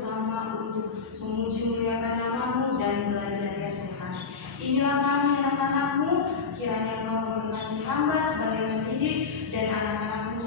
bersama untuk memuji muliakan nama-Mu dan belajar ya Tuhan. Inilah kami anak-anak-Mu, kiranya Engkau memberkati hamba sebagai pendidik dan anak-anak-Mu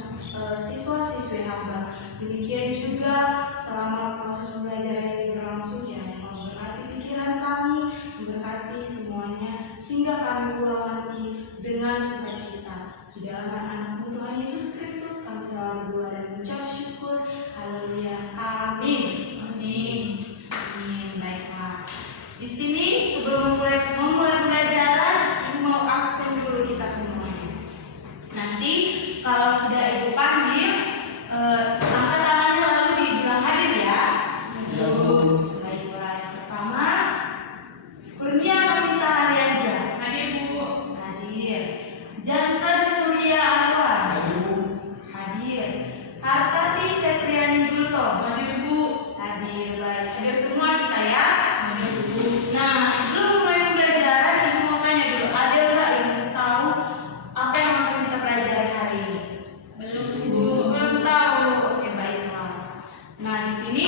siswa-siswi hamba. Demikian juga selama proses pembelajaran ini berlangsung, kiranya Engkau memberkati pikiran kami, memberkati semuanya hingga kami pulang nanti dengan sukacita. Di dalam anak-Mu Tuhan Yesus Kristus kami telah berdoa dan mengucap syukur. Haleluya. Amin. Amin. Amin. Baiklah. Di sini sebelum memulai pembelajaran, Ibu mau absen dulu kita semuanya. Nanti kalau sudah Ibu panggil, angkat tangannya lalu dibilang hadir ya. Baiklah. Yang pertama, Kurnia Novita Arianja. Hadir Bu. Hadir. Jansen Surya Alwan. Hadir Bu. Hadir. Hartati Septriani Dulto. Hadir Bu. Hadir. Baik. Hadir semua kita ya. Hadir Bu. Nah, sebelum mulai pembelajaran, Ibu mau tanya dulu, ada nggak yang tahu apa yang akan kita pelajari hari ini? Belum Bu. Belum tahu. Oke, baiklah. Nah, di sini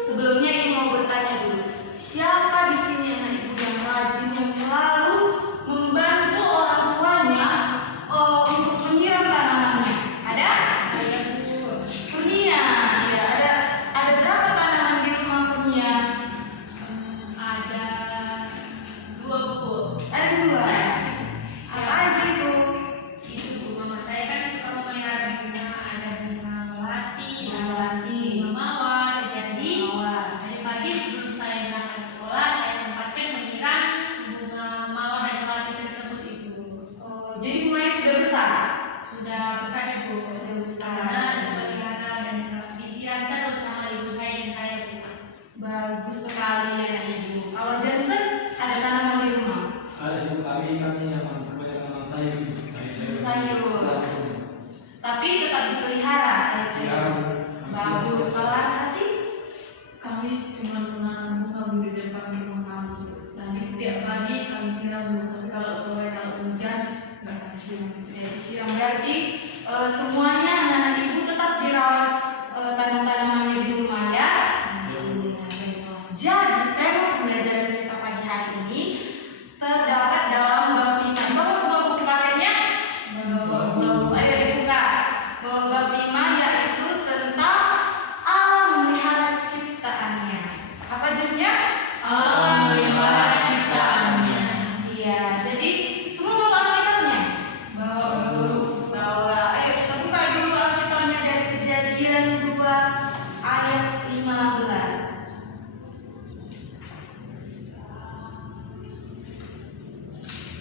sebelumnya Ibu mau bertanya dulu, siapa di sini anak Ibu yang rajin, yang selalu membantu orang tuanya untuk menyiram tanamannya? Ada? Saya Bu. Kurnia, ya, ada berapa tanaman di rumah Kurnia? Ada 2 Bu. Ada 2. Apa aja itu? Itu Bu, mama saya kan suka memelihara bunga. Ada bunga melati, Bunga melati. bunga mawar. Jadi Mawar. tadi pagi sebelum saya berangkat sekolah, saya sempatkan menyiram bunga mawar dan melati tersebut Ibu. Oh, jadi bunganya sudah besar. Sudah besar Ibu. Sudah besar. Karena dipelihara dan disiram terus sama ibu saya dan saya Bu. Bagus sekali ya Ibu. Kalau Jansen ada tanaman di rumah? Ada kami yang kebanyakan saya gitu. Sayur. Tapi tetap dipelihara sayur-sayur. Bagus. Kalau Hartati? Kami cuma menanam bunga Bu di depan rumah kami. Dan setiap pagi kami siram Bu. Tapi kalau sore kalau hujan nggak kami siram. Ya, disiram berarti semuanya anak-anak Ibu tetap dirawat tanam-tanamannya di rumah ya. Ya. Ya, baiklah. Jadi tema pembelajaran kita pagi hari ini terdapat dalam bab 5. Bapak semua buku paketnya? Ayo dibuka. Bab 5 yaitu tentang alam melihara ciptaannya. Apa judulnya? Alam melihara ciptaannya. Iya, jadi semua bawa alkitabnya. Bawa dulu. Bawa. Ayo kita buka dulu alkitabnya dari Kejadian 2 ayat 15.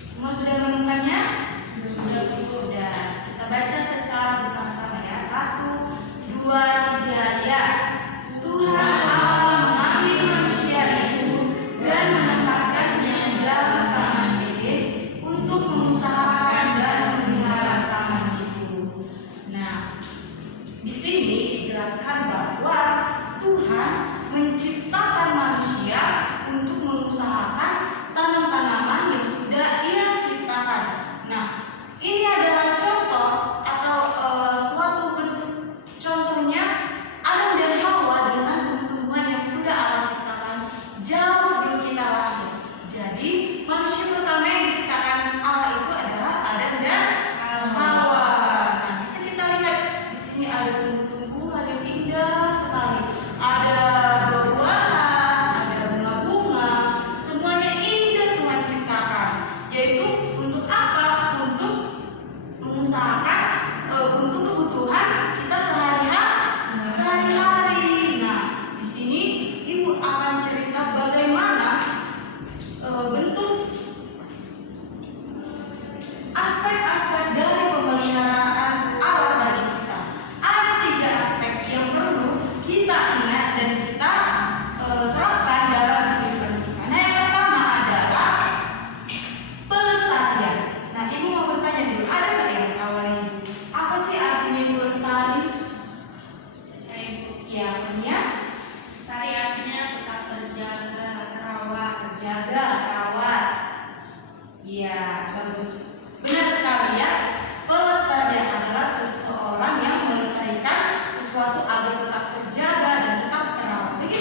Semua sudah menemukannya? Sudah. Kita baca secara bersama-sama ya. 1, 2, 3 ya. Tuhan Allah mengambil manusia itu dan menempatkannya dalam taman Eden untuk mengusahakan dan memelihara taman itu. Nah, di sini dijelaskan bahwa Tuhan menciptakan manusia untuk mengusahakan tanam-tanaman yang sudah Ia ciptakan. Nah, ini adalah contoh atau suatu bentuk contohnya Adam dan Hawa dengan tumbuh-tumbuhan yang sudah Allah ciptakan jauh sebelum kita lahir. Jadi manusia pertama yang diciptakan Allah itu adalah Adam dan Hawa. Nah, bisa kita lihat di sini ada tumbuh-tumbuhan yang indah sekali. Ada buah-buahan, ada bunga-bunga, semuanya indah Tuhan ciptakan. Yaitu untuk apa? Untuk mengusahakan untuk kebutuhan kita sehari-hari. Nah, di sini Ibu akan cerita bagaimana bentuk aspek-aspek dari pemeliharaan Allah bagi kita. Ada 3 aspek yang perlu kita ingat dan kita terapkan dalam kehidupan kita. Nah, yang pertama adalah pelestarian. Nah, Ibu mau bertanya dulu, ada nggak yang tahu Ibu? Apa sih artinya itu lestari? Saya Bu. Ya, artinya Lestari artinya tetap terjaga, terawat. terjaga, terawat. Iya, bagus. Benar sekali ya. Pelestarian adalah seseorang yang melestarikan sesuatu agar tetap terjaga dan tetap terawat. Begitu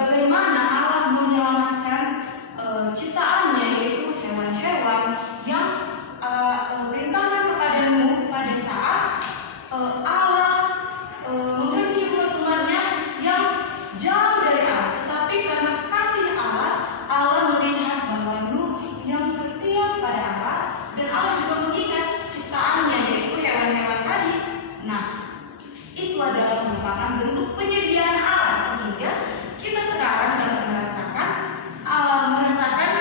bagaimana Allah menyelamatkan ciptaannya, yaitu hewan-hewan yang perintahnya kepada Nuh pada saat Allah membenci umat-umatnya yang jauh dari Allah. Tetapi karena kasih Allah, Allah melihat bahwa Nuh yang setia kepada Allah, dan Allah juga mengingat ciptaannya, yaitu hewan-hewan tadi. Nah, itu adalah merupakan bentuk penyediaan Allah, sehingga kita sekarang dapat merasakan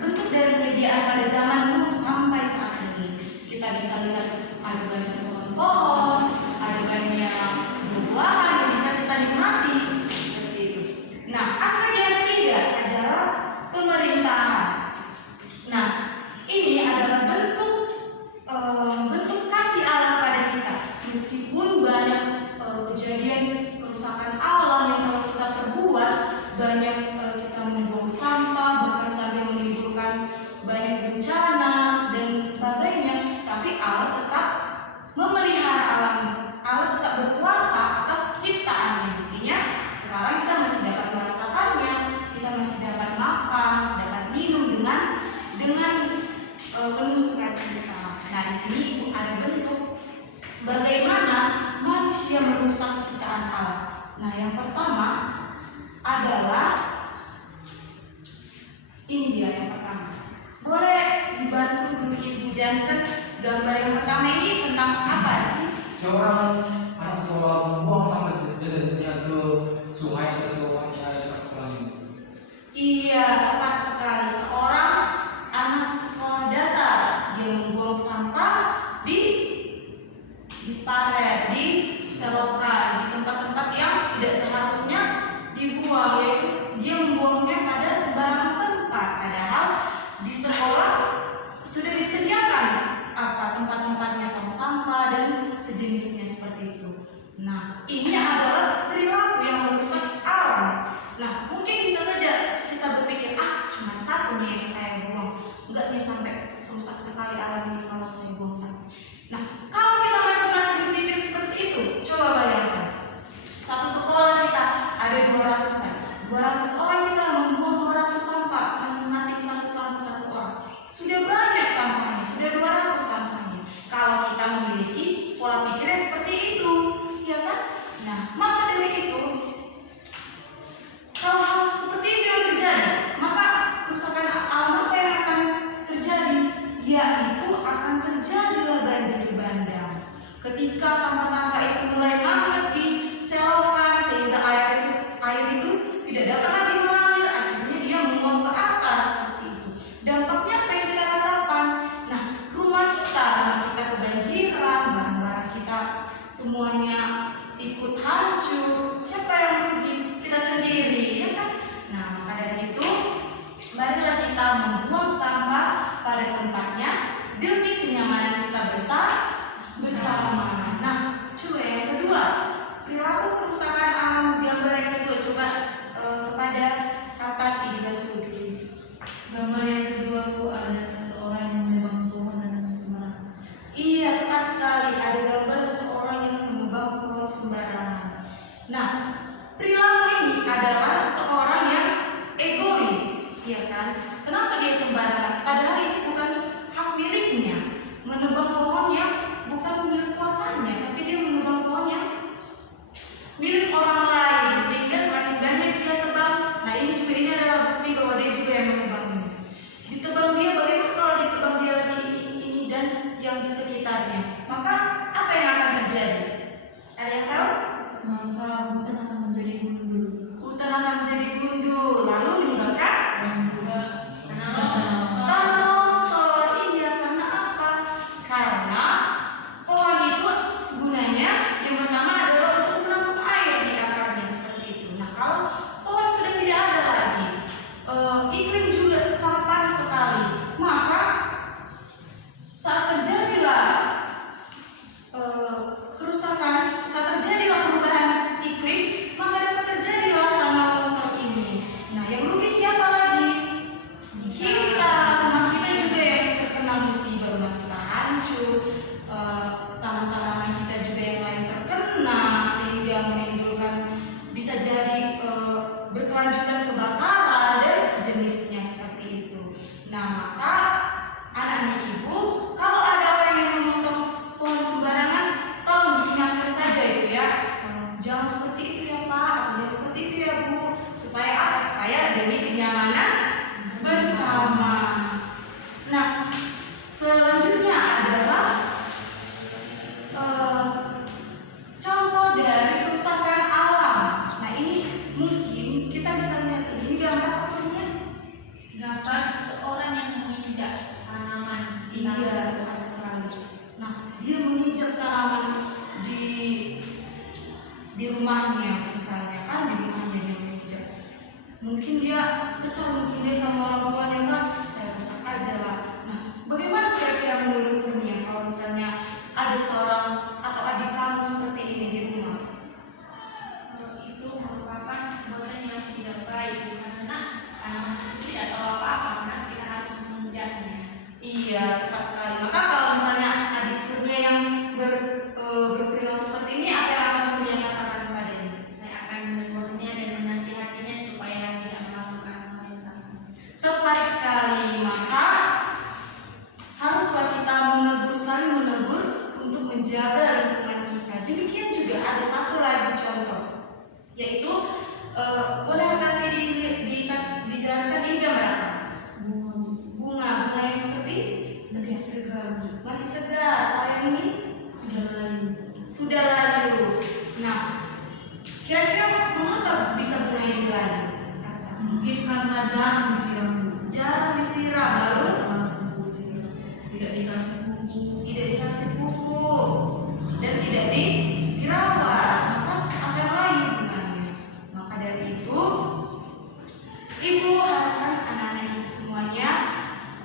bentuk dari penyediaan pada zaman Nuh sampai saat ini. Kita bisa lihat ada banyak pohon-pohon, ada banyak buah-buahan yang bisa kita nikmati seperti itu. Nah, aspek yang ketiga adalah pemerintahan. Nah, ini adalah bentuk kasih Allah pada kita. Meskipun banyak kejadian kerusakan alam yang telah kita perbuat, banyak kita membuang sampah, bahkan sampai menimbulkan banyak bencana dan sebagainya, tapi Allah tetap memelihara alam. Allah tetap berkuasa atas ciptaannya. Buktinya sekarang kita masih dapat merasakannya, kita masih dapat makan, dapat minum dengan penuh sukacita. Nah, di sini ada bentuk bagaimana manusia merusak ciptaan Allah. Nah, yang pertama adalah ini dia yang pertama. Boleh dibantu dulu Ibu Jansen, gambar yang pertama ini tentang apa sih? Seorang anak sekolah membuang sampah jajannya ke sungai atau seorang yang ada di sekolahnya. Iya, tepat sekali. Seorang anak sekolah dasar dia membuang sampah di paret, di selokan, di tempat-tempat yang tidak seharusnya dibuang, yaitu dia membuangnya pada sembarangan tempat. Padahal di sekolah sudah disediakan tempat-tempatnya, tong sampah dan sejenisnya seperti itu. Nah, ini adalah perilaku yang merusak alam. Nah, mungkin bisa saja kita berpikir, cuma satu nih yang saya buang, enggak dia sampai rusak sekali alam ini kalau saya buang satu. Nah, kalau kita masing-masing berpikir seperti itu, coba bayangkan. Satu sekolah kita ada 200-an. 200 orang kita membuang 200 sampah, masing-masing satu sampah satu orang. Sudah banyak sampahnya, sudah 200 sampahnya. Kalau kita memiliki pola pikir yang seperti itu, ya kan? Nah, maka dari itu, kalau hal seperti itu yang terjadi, maka kerusakan alam apa yang akan terjadi? Yaitu akan terjadilah banjir bandang. Ketika sampah-sampah itu mulai mamet di selokan, sehingga air itu tidak dapat lagi mengalir, akhirnya dia menguap ke atas seperti itu. Dampaknya apa yang kita rasakan? Nah, rumah demi kenyamanan bersama. Nah, selanjutnya adalah contoh dari kerusakan alam. Nah, ini mungkin kita bisa lihat ini gambar apa ini? Gambar seseorang yang menginjak tanaman. Iya, tepat sekali. Nah, dia menginjak tanaman di rumahnya, misalnya kan di rumahnya dia menginjak. Mungkin dia kesal, mungkin dia sama orang tuanya, Bang, saya rusak aja lah. Nah, bagaimana kira-kira menurut Kurnia kalau misalnya ada seorang atau adik kamu seperti ini di rumah? Itu merupakan perbuatan yang tidak baik karena tanaman tersebut tidak tahu apa-apa karena kita harus menginjaknya. Iya, tepat sekali. Maka kalau misalnya adik Kurnia yang berperilaku seperti ini, apa yang akan Kurnia katakan kepadanya? Saya akan menegurnya dan menasihatinya supaya tidak melakukan hal yang sama. Tepat sekali. Maka haruslah kita saling menegur untuk menjaga lingkungan kita. Demikian juga ada satu lagi contoh, yaitu boleh nanti dijelaskan ini gambar apa? Bunga yang seperti segar, masih segar. Kalau yang ini sudah layu. Nah, kira-kira mengapa bisa bunga ini layu? mungkin karena jarang disiram. Jarang disiram, lalu Tidak dikasih pupuk dan tidak dirawat, maka akan layu bunganya. Maka dari itu, ibu harapkan anak-anak ibu semuanya,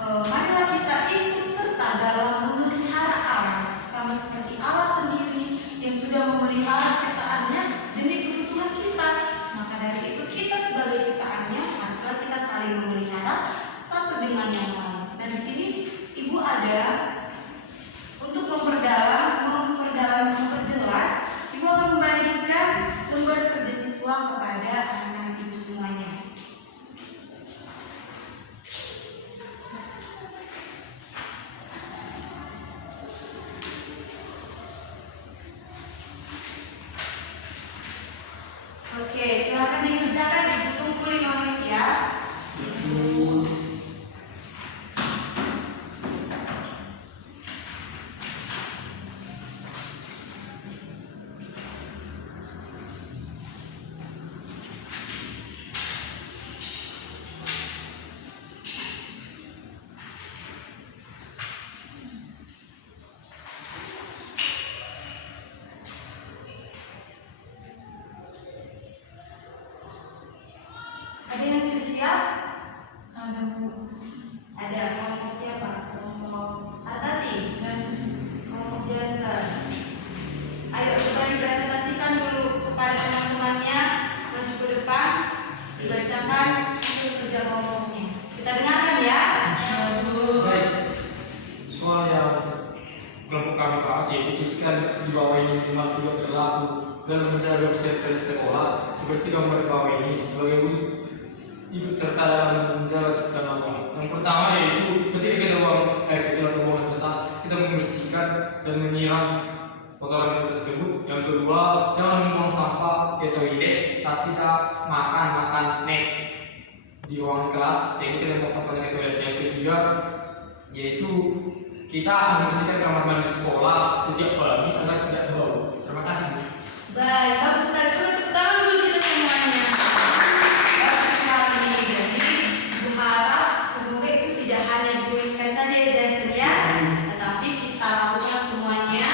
marilah kita ikut serta dalam memelihara alam, sama seperti Allah sendiri yang sudah memelihara ciptaannya demi kebutuhan kita. Maka dari itu, kita sebagai ciptaannya haruslah kita saling memelihara satu dengan yang lain. Nah, di sini ibu ada untuk memperjelas, ibu akan membagikan lembar kerja siswa kepada anak-anak ibu semuanya. Oke, silakan dikerjakan, ibu tunggu 5 menit ya. Ada yang sudah siap? Ada Bu. Ada kelompok siapa? Kelompok Artati, kelompok jasa. Ayo coba dipresentasikan dulu kepada teman-temannya, maju ke depan, dibacakan hasil kerja kelompoknya. Kita dengarkan ya. Baik, soal yang kelompok kami bahas yaitu tuliskan di bawah ini minimal 3 perilaku dalam mencari peserta di sekolah seperti gambar di bawah ini sebagai ikut serta dalam menjaga ciptaan Allah. Yang pertama yaitu ketika kita buang air kecil atau buang air besar, kita membersihkan dan menyiram kotoran itu tersebut. Yang kedua, jangan membuang sampah ke toilet saat kita makan snack di ruang kelas, sehingga kita membuang sampahnya ke toilet. Yang ketiga, yaitu kita membersihkan kamar mandi sekolah setiap pagi agar tidak bau. Terima kasih. Baik, bagus sekali. Coba tepuk tangan dulu kita semuanya. Bagus sekali. Jadi, ibu harap semoga itu tidak hanya dituliskan saja ya, tetapi kita lakukan semuanya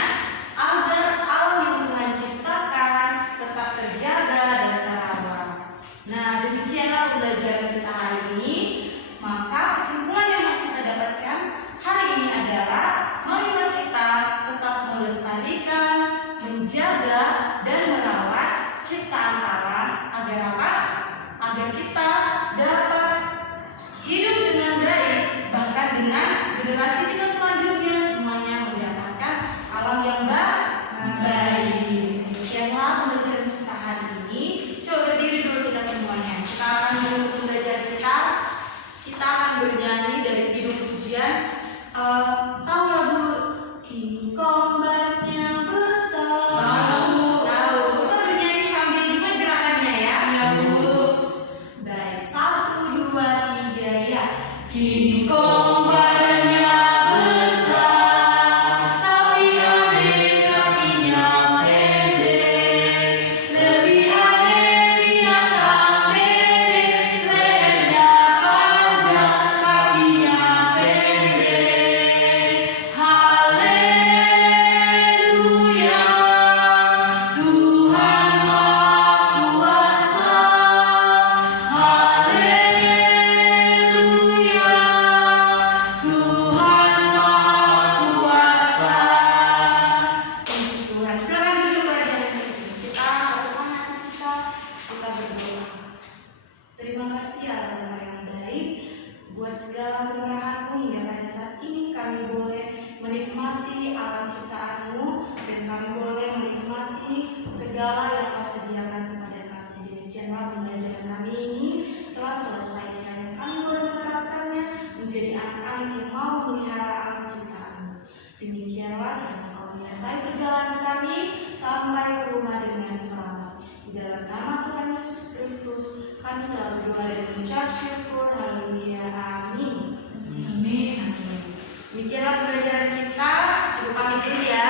agar alam yang Tuhan ciptakan tetap terjaga dan terawat. Nah, demikianlah pembelajaran kita hari ini. Maka kesimpulan yang kita dapatkan hari ini adalah marilah kita tetap melestarikan, menjaga dan merawat ciptaan Allah agar apa? Agar kita dapat hidup dengan baik, bahkan dengan generasi kita selanjutnya semuanya mendapatkan alam yang baik. Demikianlah pembelajaran kita hari ini. Coba berdiri dulu kita semuanya. Kita akan menutup pembelajaran kita. Kita akan bernyanyi dari Kidung Pujian. Tahu lagu King Kong badannya besar? Tahu. Kita bernyanyi sambil juga gerakannya ya. Iya Bu. Baik, 1, King Kong besar, tapi aneh kakinya pendek. Lebih aneh binatang bebek, lehernya panjang, kakinya pendek. Haleluya, Tuhan Maha Kuasa. Haleluya, Tuhan Maha Kuasa. Puji Tuhan. Silakan duduk pelajaran kita satukan hati kita berdoa. Terima kasih ya Allah yang baik buat segala kemurahan-Mu hingga pada saat ini kami boleh menikmati alam ciptaan-Mu dan kami boleh menikmati segala yang Kau sediakan kepada kami. Demikianlah pembelajaran kami ini telah selesai dan kami boleh menerapkannya menjadi anak-anak yang mau memelihara alam ciptaan-Mu. Demikianlah kiranya Kau menyertai perjalanan kami sampai ke rumah dengan selamat. Di dalam nama Tuhan Yesus Kristus kami telah berdoa dan mengucap syukur. Haleluya. Amin. Amin. Demikianlah pembelajaran kita. Ibu pamit dulu ya.